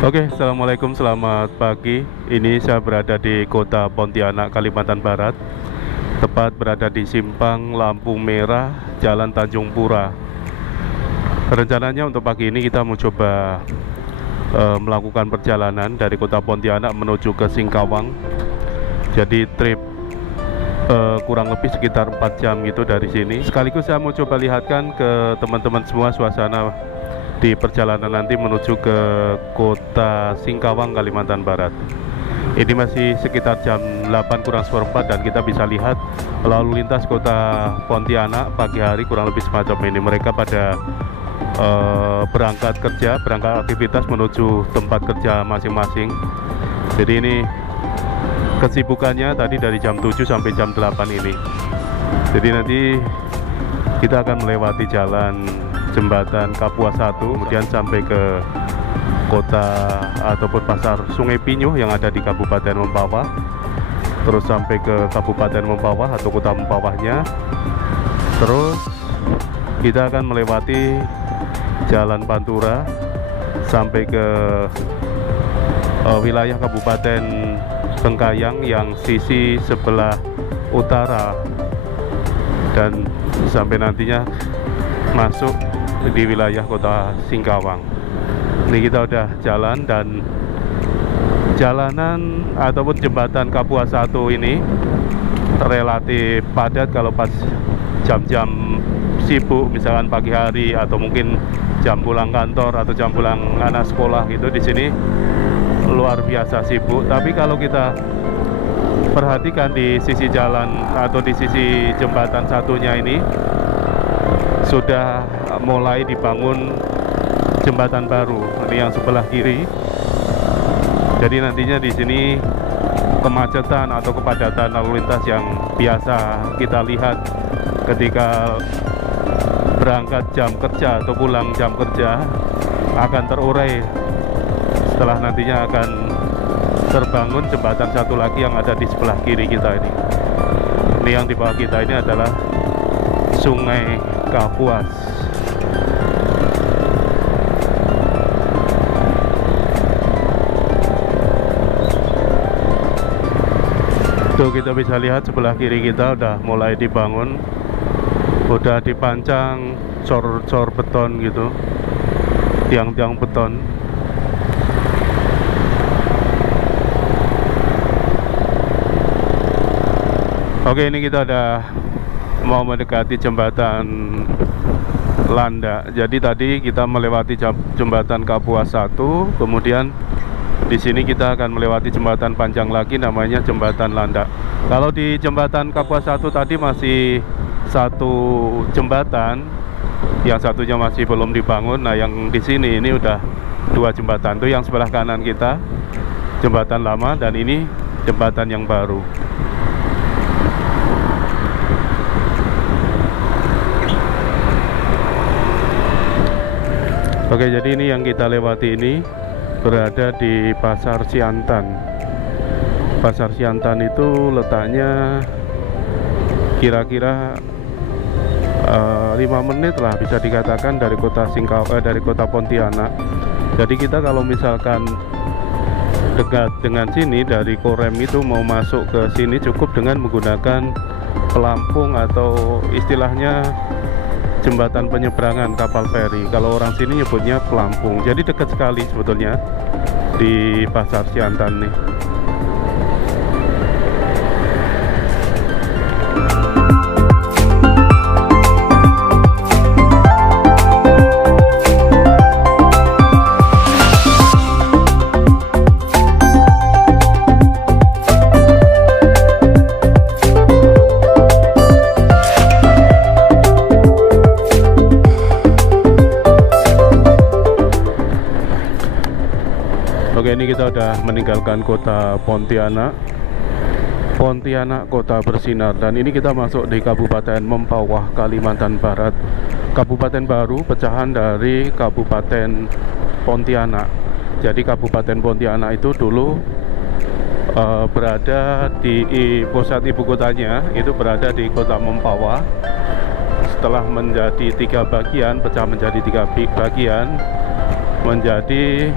Oke, assalamualaikum, selamat pagi. Ini saya berada di kota Pontianak, Kalimantan Barat, tepat berada di simpang lampu merah Jalan Tanjung Pura. Rencananya untuk pagi ini kita mau coba melakukan perjalanan dari kota Pontianak menuju ke Singkawang. Jadi trip kurang lebih sekitar 4 jam gitu dari sini. Sekaligus saya mau coba lihatkan ke teman-teman semua suasana di perjalanan nanti menuju ke kota Singkawang, Kalimantan Barat. Ini masih sekitar jam 8 kurang seperempat dan kita bisa lihat lalu lintas kota Pontianak pagi hari kurang lebih semacam ini. Mereka pada berangkat kerja, berangkat aktivitas menuju tempat kerja masing-masing. Jadi ini kesibukannya tadi dari jam 7 sampai jam 8 ini. Jadi nanti kita akan melewati jalan jembatan Kapuas 1, kemudian sampai ke kota ataupun pasar Sungai Pinyuh yang ada di Kabupaten Mempawah, terus sampai ke Kabupaten Mempawah atau kota Mempawahnya. Terus kita akan melewati Jalan Pantura sampai ke wilayah Kabupaten Bengkayang yang sisi sebelah utara, dan sampai nantinya masuk di wilayah kota Singkawang. Ini kita udah jalan, dan jalanan ataupun jembatan Kapuas 1 ini relatif padat kalau pas jam-jam sibuk, misalkan pagi hari atau mungkin jam pulang kantor atau jam pulang anak sekolah gitu. Di sini luar biasa sibuk. Tapi kalau kita perhatikan di sisi jalan atau di sisi jembatan satunya ini sudah mulai dibangun jembatan baru. Ini yang sebelah kiri. Jadi nantinya di sini kemacetan atau kepadatan lalu lintas yang biasa kita lihat ketika berangkat jam kerja atau pulang jam kerja akan terurai setelah nantinya akan terbangun jembatan satu lagi yang ada di sebelah kiri kita ini. Ini yang di bawah kita ini adalah Sungai Kapuas. Tuh kita bisa lihat sebelah kiri kita udah mulai dibangun, udah dipancang cor-cor beton gitu, tiang-tiang beton. Oke, ini kita udah mau mendekati jembatan Landak. Jadi tadi kita melewati jembatan Kapuas 1, kemudian di sini kita akan melewati jembatan panjang lagi namanya jembatan Landak. Kalau di jembatan Kapuas 1 tadi masih satu jembatan, yang satunya masih belum dibangun. Nah, yang di sini ini udah dua jembatan. Itu yang sebelah kanan kita jembatan lama, dan ini jembatan yang baru. Oke, jadi ini yang kita lewati ini berada di Pasar Siantan. Pasar Siantan itu letaknya kira-kira 5 menit lah bisa dikatakan dari kota dari kota Pontianak. Jadi kita kalau misalkan dekat dengan sini dari Korem itu mau masuk ke sini cukup dengan menggunakan pelampung atau istilahnya jembatan penyeberangan kapal feri. Kalau orang sini nyebutnya pelampung. Jadi dekat sekali sebetulnya di Pasar Siantan nih. Oke, ini kita udah meninggalkan kota Pontianak. Pontianak kota bersinar, dan ini kita masuk di Kabupaten Mempawah, Kalimantan Barat. Kabupaten baru pecahan dari Kabupaten Pontianak. Jadi Kabupaten Pontianak itu dulu berada di pusat ibu kotanya itu berada di kota Mempawah. Setelah menjadi 3 bagian, pecah menjadi 3 bagian, menjadi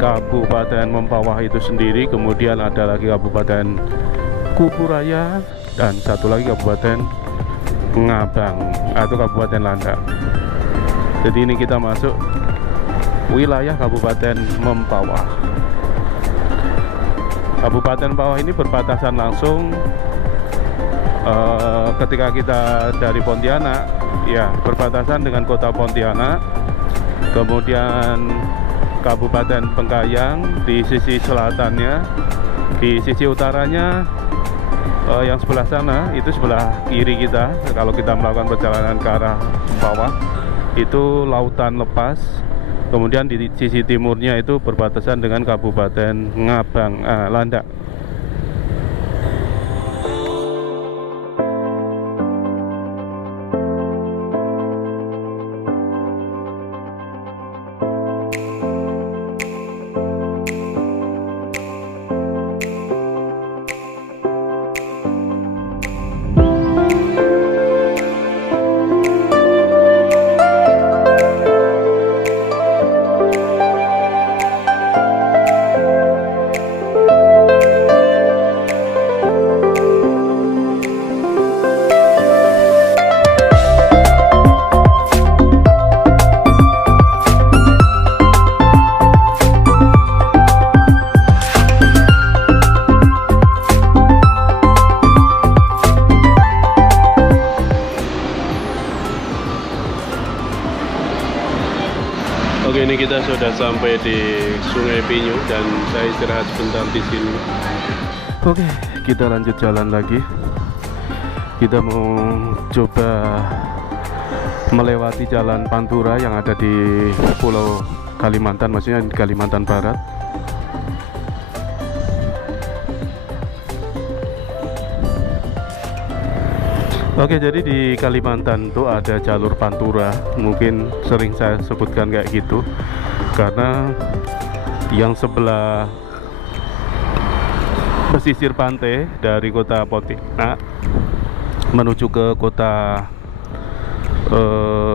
Kabupaten Mempawah itu sendiri, kemudian ada lagi Kabupaten Kuburaya, dan satu lagi Kabupaten Ngabang atau Kabupaten Landak. Jadi ini kita masuk wilayah Kabupaten Mempawah. Kabupaten Mempawah ini berbatasan langsung ketika kita dari Pontianak, ya berbatasan dengan kota Pontianak. Kemudian Kabupaten Bengkayang di sisi selatannya, di sisi utaranya yang sebelah sana itu sebelah kiri kita. Kalau kita melakukan perjalanan ke arah bawah itu lautan lepas. Kemudian di sisi timurnya itu berbatasan dengan Kabupaten Ngabang, Landak. Oke, ini kita sudah sampai di Sungai Pinyu dan saya istirahat sebentar di sini. Oke, kita lanjut jalan lagi. Kita mau coba melewati jalan Pantura yang ada di Pulau Kalimantan, maksudnya di Kalimantan Barat. Oke, jadi di Kalimantan itu ada jalur Pantura. Mungkin sering saya sebutkan kayak gitu karena yang sebelah pesisir pantai dari kota Pontianak menuju ke kota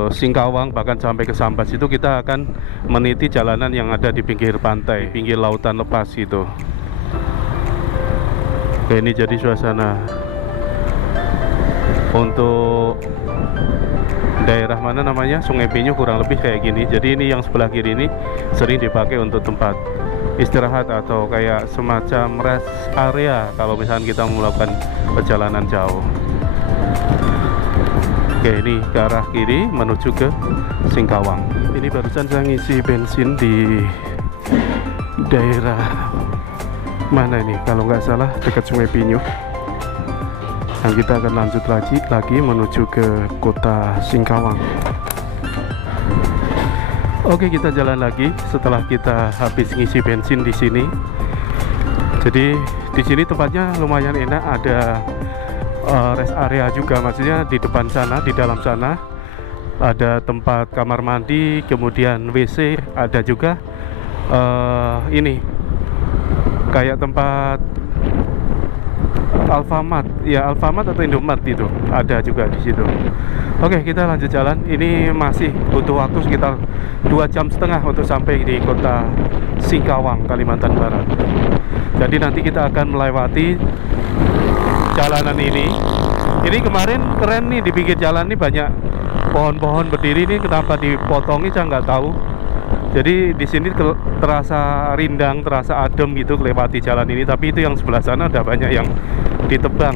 Singkawang, bahkan sampai ke Sambas, itu kita akan meniti jalanan yang ada di pinggir pantai, pinggir lautan lepas gitu. Oke, ini jadi suasana untuk daerah mana namanya Sungai Pinyu, kurang lebih kayak gini. Jadi ini yang sebelah kiri ini sering dipakai untuk tempat istirahat atau kayak semacam rest area kalau misalnya kita melakukan perjalanan jauh. Oke, ini ke arah kiri menuju ke Singkawang. Ini barusan saya ngisi bensin di daerah mana ini, kalau nggak salah dekat Sungai Pinyu. Dan kita akan lanjut lagi menuju ke kota Singkawang. Oke, kita jalan lagi setelah kita habis ngisi bensin di sini. Jadi di sini tempatnya lumayan enak, ada rest area juga, maksudnya di depan sana, di dalam sana ada tempat kamar mandi, kemudian WC, ada juga ini kayak tempat Alfamart, ya Alfamart atau Indomart itu ada juga di situ. Oke, kita lanjut jalan. Ini masih butuh waktu sekitar 2,5 jam untuk sampai di kota Singkawang, Kalimantan Barat. Jadi nanti kita akan melewati jalanan ini. Ini kemarin keren nih, di pinggir jalan ini banyak pohon-pohon berdiri nih. Kenapa dipotongi saya nggak tahu. Jadi di sini terasa rindang, terasa adem gitu melewati jalan ini. Tapi itu yang sebelah sana udah banyak yang ditebang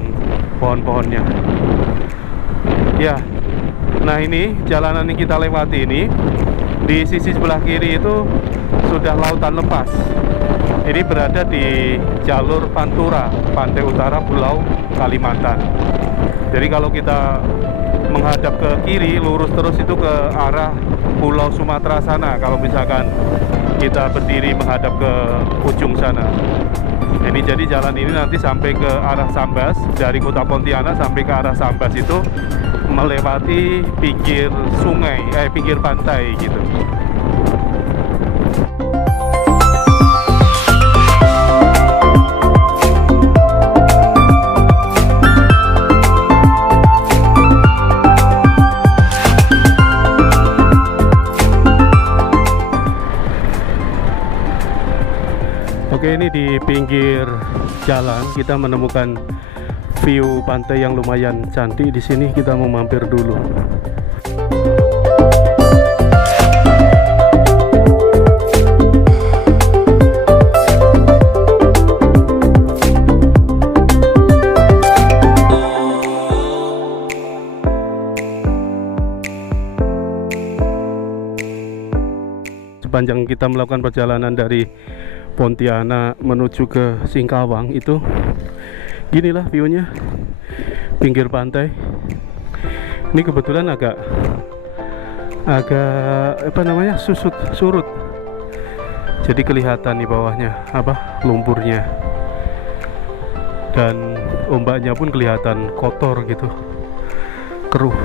pohon-pohonnya. Ya, nah ini jalanan yang kita lewati ini, di sisi sebelah kiri itu sudah lautan lepas. Ini berada di jalur Pantura, pantai utara Pulau Kalimantan. Jadi kalau kita menghadap ke kiri, lurus terus itu ke arah Pulau Sumatera sana. Kalau misalkan kita berdiri menghadap ke ujung sana. Ini jadi jalan ini nanti sampai ke arah Sambas, dari kota Pontianak sampai ke arah Sambas itu melewati pinggir sungai, pinggir pantai gitu. Oke, ini di pinggir jalan kita menemukan view pantai yang lumayan cantik. Di sini kita mau mampir dulu. Sepanjang kita melakukan perjalanan dari Pontianak menuju ke Singkawang itu ginilah view-nya, pinggir pantai. Ini kebetulan agak apa namanya, surut, jadi kelihatan di bawahnya lumpurnya, dan ombaknya pun kelihatan kotor gitu, keruh.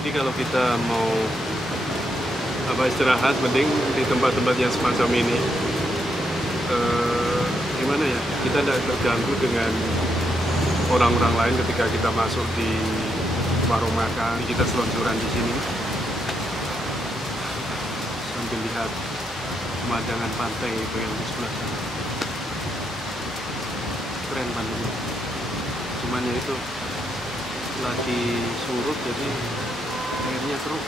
Jadi kalau kita mau istirahat, mending di tempat-tempat yang semacam ini. Gimana ya? Kita tidak terganggu dengan orang-orang lain ketika kita masuk di warung makan. Kita selonjoran di sini sambil lihat pemandangan pantai itu yang di sebelah sana. Keren pantainya. Cuman ya itu lagi surut, jadi airnya keruh.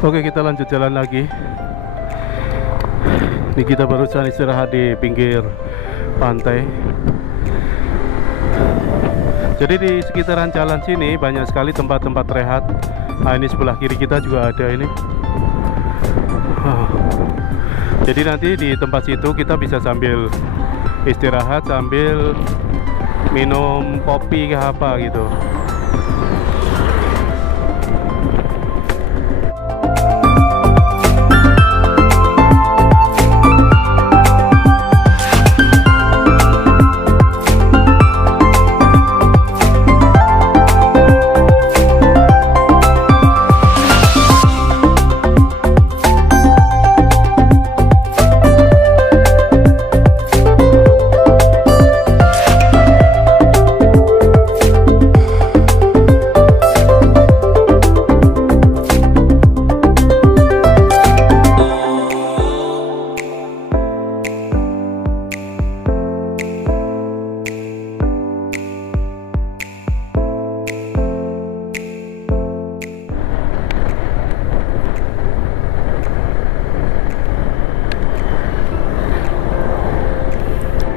Oke, kita lanjut jalan lagi. Ini kita barusan istirahat di pinggir pantai. Jadi di sekitaran jalan sini banyak sekali tempat-tempat rehat. Nah, ini sebelah kiri kita juga ada ini. Jadi nanti di tempat situ kita bisa sambil istirahat, sambil minum kopi ke apa gitu.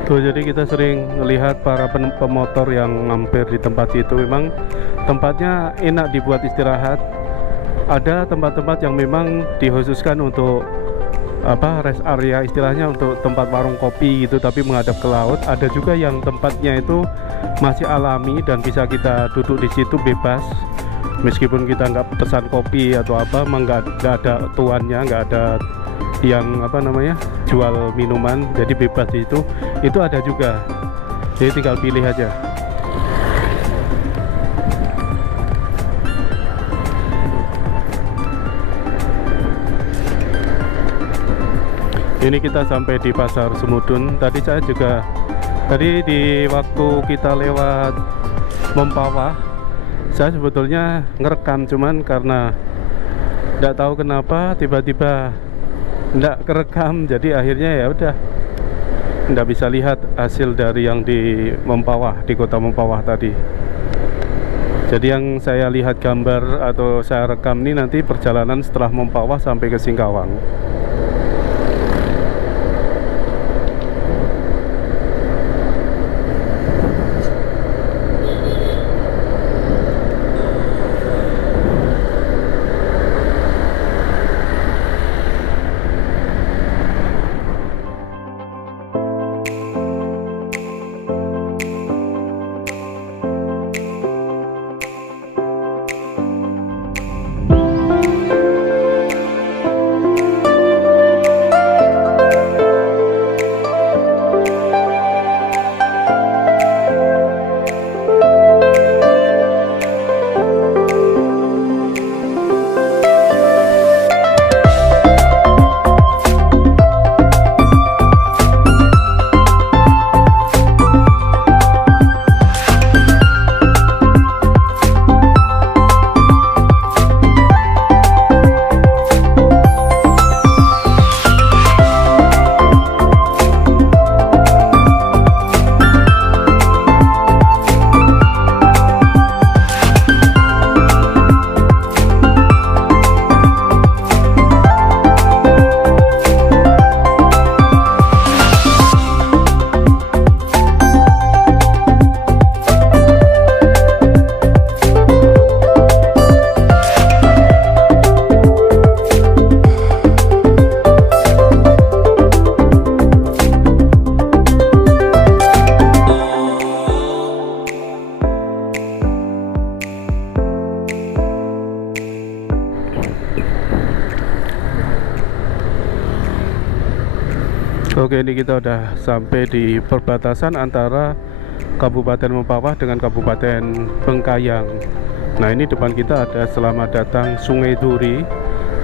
Tuh, jadi kita sering melihat para pemotor yang mampir di tempat itu. Memang tempatnya enak dibuat istirahat. Ada tempat-tempat yang memang dikhususkan untuk rest area, istilahnya untuk tempat warung kopi gitu, tapi menghadap ke laut. Ada juga yang tempatnya itu masih alami dan bisa kita duduk di situ bebas, meskipun kita nggak pesan kopi atau apa, nggak ada tuannya, nggak ada yang jual minuman, jadi bebas di situ. Itu ada juga, jadi tinggal pilih aja. Ini kita sampai di Pasar Semudun. Tadi di waktu kita lewat Mempawah, saya sebetulnya ngerekam, cuman karena tidak tahu kenapa tiba-tiba tidak kerekam, jadi akhirnya ya udah tidak bisa lihat hasil dari yang di Mempawah, di kota Mempawah tadi. Jadi yang saya lihat gambar atau saya rekam ini nanti perjalanan setelah Mempawah sampai ke Singkawang. Oke, ini kita udah sampai di perbatasan antara Kabupaten Mempawah dengan Kabupaten Bengkayang. Nah, ini depan kita ada selamat datang Sungai Duri.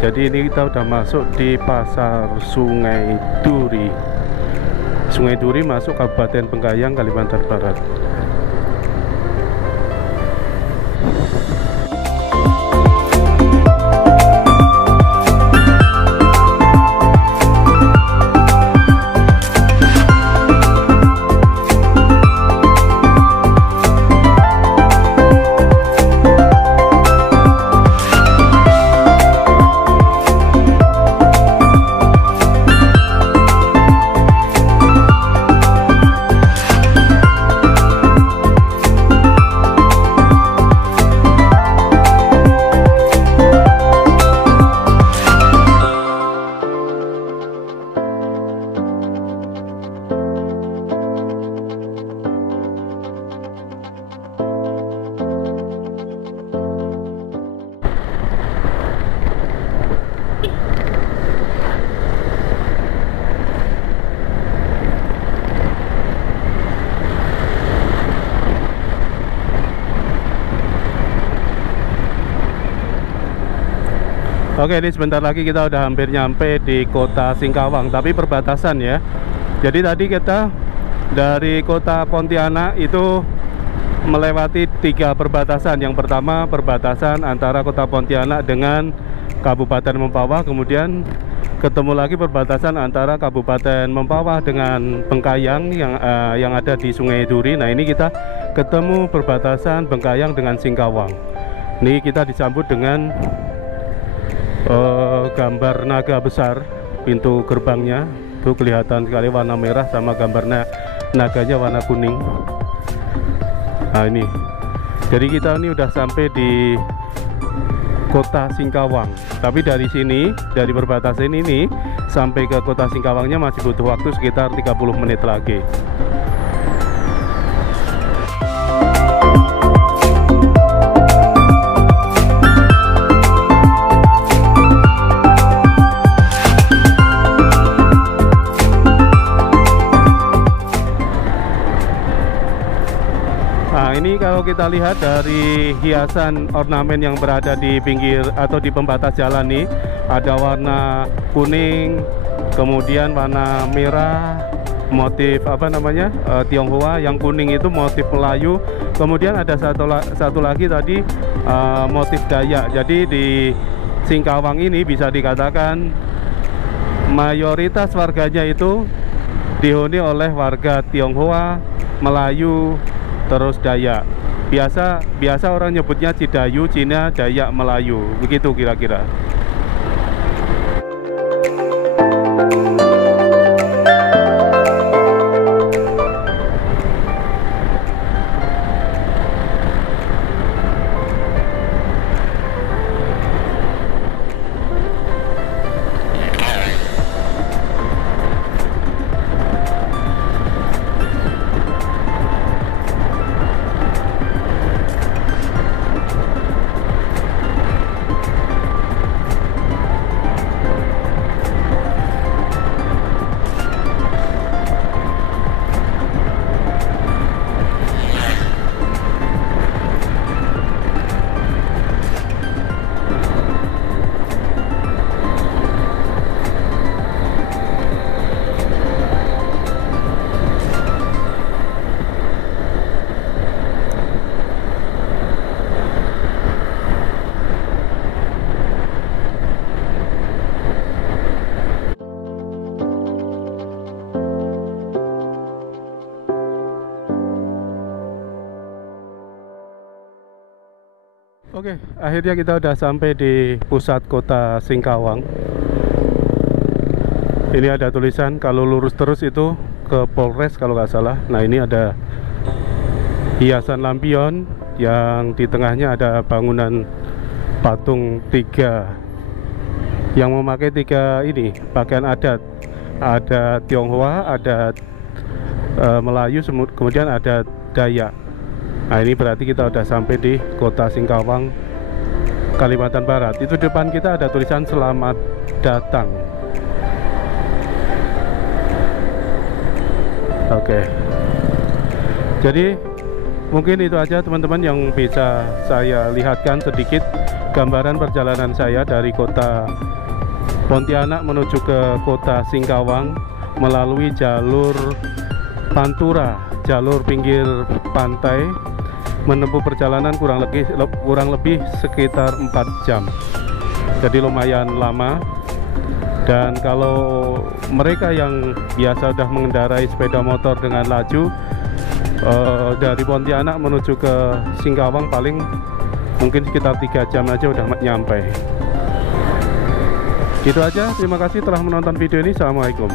Jadi ini kita udah masuk di pasar Sungai Duri. Sungai Duri masuk Kabupaten Bengkayang, Kalimantan Barat. Oke, ini sebentar lagi kita udah hampir nyampe di kota Singkawang, tapi perbatasan ya. Jadi tadi kita dari kota Pontianak itu melewati 3 perbatasan. Yang pertama perbatasan antara kota Pontianak dengan Kabupaten Mempawah, kemudian ketemu lagi perbatasan antara Kabupaten Mempawah dengan Bengkayang yang ada di Sungai Duri. Nah, ini kita ketemu perbatasan Bengkayang dengan Singkawang. Ini kita disambut dengan gambar naga besar pintu gerbangnya. Itu kelihatan sekali warna merah sama gambar naganya warna kuning. Nah, ini jadi kita ini udah sampai di kota Singkawang, tapi dari sini, dari perbatasan ini sampai ke kota Singkawangnya masih butuh waktu sekitar 30 menit lagi. Ini kalau kita lihat dari hiasan ornamen yang berada di pinggir atau di pembatas jalan nih, ada warna kuning, kemudian warna merah, motif apa namanya Tionghoa, yang kuning itu motif Melayu, kemudian ada satu lagi tadi motif Dayak. Jadi di Singkawang ini bisa dikatakan mayoritas warganya itu dihuni oleh warga Tionghoa, Melayu, terus Dayak. Biasa orang nyebutnya Cidayu, Cina, Dayak, Melayu, begitu kira-kira. Oke, akhirnya kita udah sampai di pusat kota Singkawang. Ini ada tulisan kalau lurus terus itu ke Polres kalau nggak salah. Nah, ini ada hiasan lampion yang di tengahnya ada bangunan patung 3 yang memakai 3 ini pakaian adat. Ada Tionghoa, ada Melayu, kemudian ada Dayak. Nah, ini berarti kita udah sampai di kota Singkawang, Kalimantan Barat. Itu depan kita ada tulisan selamat datang. Oke. Jadi mungkin itu aja teman-teman yang bisa saya lihatkan sedikit gambaran perjalanan saya dari kota Pontianak menuju ke kota Singkawang melalui jalur Pantura, jalur pinggir pantai, menempuh perjalanan kurang lebih sekitar 4 jam. Jadi lumayan lama. Dan kalau mereka yang biasa sudah mengendarai sepeda motor dengan laju dari Pontianak menuju ke Singkawang paling mungkin sekitar 3 jam aja udah nyampe. Gitu aja, terima kasih telah menonton video ini. Assalamualaikum.